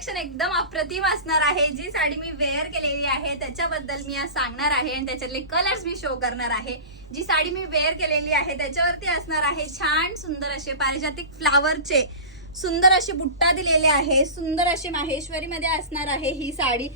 Collection एकदम अप्रतिम असणार आहे। जी साडी मी वेअर केलेली आहे त्याच्याबद्दल मी आज सांगणार आहे आणि त्याच्यातले कलर्स मी शो करणार आहे। जी साडी मी वेअर केलेली आहे त्याच्यावरती असणार आहे छान सुंदर असे पारिजातिक फ्लावरचे सुंदर असे बुट्टा दिलेले आहे। सुंदर असे माहेश्वरी मध्ये असणार आहे ही साडी।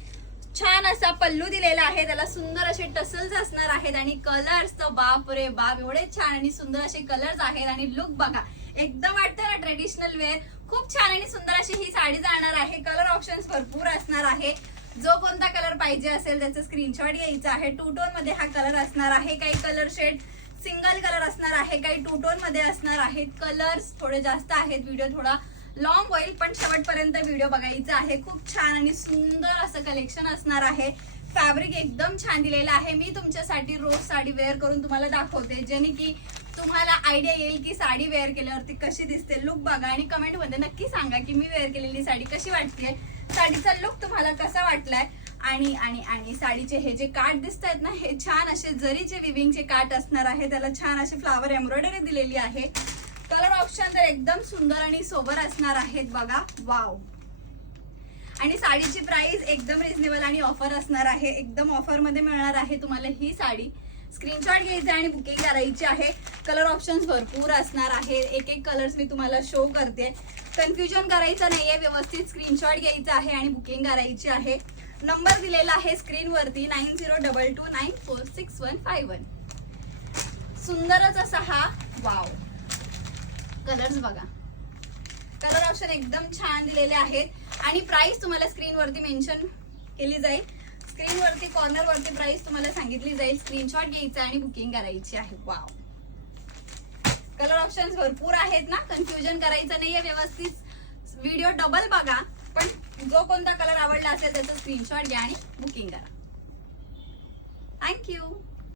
छान असा पल्लू दिलेला आहे, त्याला सुंदर असे टसल्स असणार आहेत आणि कलर्स तर बाप रे बाप एवढे छान आणि सुंदर असे कलर्स आहेत। आणि लुक बघा एकदम वाटतं ना ट्रेडिशनल वेअर। खूप छान आणि सुंदर अशी ही साडी जाणार आहे। कलर ऑप्शन्स भरपूर असणार आहे। जो कोणता कलर पाहिजे असेल त्याचा स्क्रीनशॉट घ्यायचा आहे। टू टोन मध्ये हा कलर असणार आहे। काही कलर शेड सिंगल कलर असणार आहे, काही टू टोन मध्ये असणार आहेत। कलर्स थोडे जास्त आहेत, व्हिडिओ थोडा लॉंग होईल पण शेवटपर्यंत व्हिडिओ बघायचा आहे। खूप छान आणि सुंदर असं कलेक्शन असणार आहे। फॅब्रिक एकदम छान दिलेला आहे। मी तुमच्यासाठी रोज साडी वेअर करून तुम्हाला दाखवते जेणे की तुम्हाला आयडिया येईल की साडी वेअर केल्यावरती कशी दिसते। लुक बघा आणि कमेंट मध्ये नक्की सांगा की मी वेअर केलेली साडी कशी वाटते, साडीचा लुक तुम्हाला कसा वाटलाय। आणि आणि आणि साडीचे हे जे काठ दिसत आहेत ना हे छान असे जरीचे विविंगचे काठ असणार आहे। त्याला छान असे फ्लावर एम्ब्रॉयडरी दिलेली आहे। कलर ऑप्शन तर एकदम सुंदर आणि सोबर असणार आहेत बघा, वाव। आणि साडीची प्राइस एकदम रिजनेबल आणि ऑफर असणार आहे। एकदम ऑफर मध्ये मिळणार आहे तुम्हाला ही साडी। स्क्रीनशॉट घ्यायचे आणि बुकिंग करायची आहे। कलर ऑप्शन्स भरपूर असणार आहे। एक एक कलर्स मी तुम्हाला शो करते, कन्फ्युजन करायचं नाहीये, व्यवस्थित स्क्रीनशॉट घ्यायचा आहे आणि बुकिंग करायची आहे। नंबर दिलेला आहे स्क्रीन वरती 9022946151। सुंदरच असा हा वाव कलर्स बघा। कलर ऑप्शन एकदम छान दिलेले आहेत आणि प्राइस तुम्हाला स्क्रीन वरती मेन्शन केली जाईल। स्क्रीन वरती कॉर्नर वरती प्राइस तुम्हाला सांगितली जाईल। स्क्रीनशॉट घ्यायचा आणि बुकिंग करायची आहे। वाव कलर ऑप्शन्स भरपूर आहेत ना, कन्फ्युजन करायचं नाहीये, व्यवस्थित व्हिडिओ डबल बघा। पण जो कोणता कलर आवडला असेल त्याचा स्क्रीनशॉट घ्या आणि बुकिंग करा।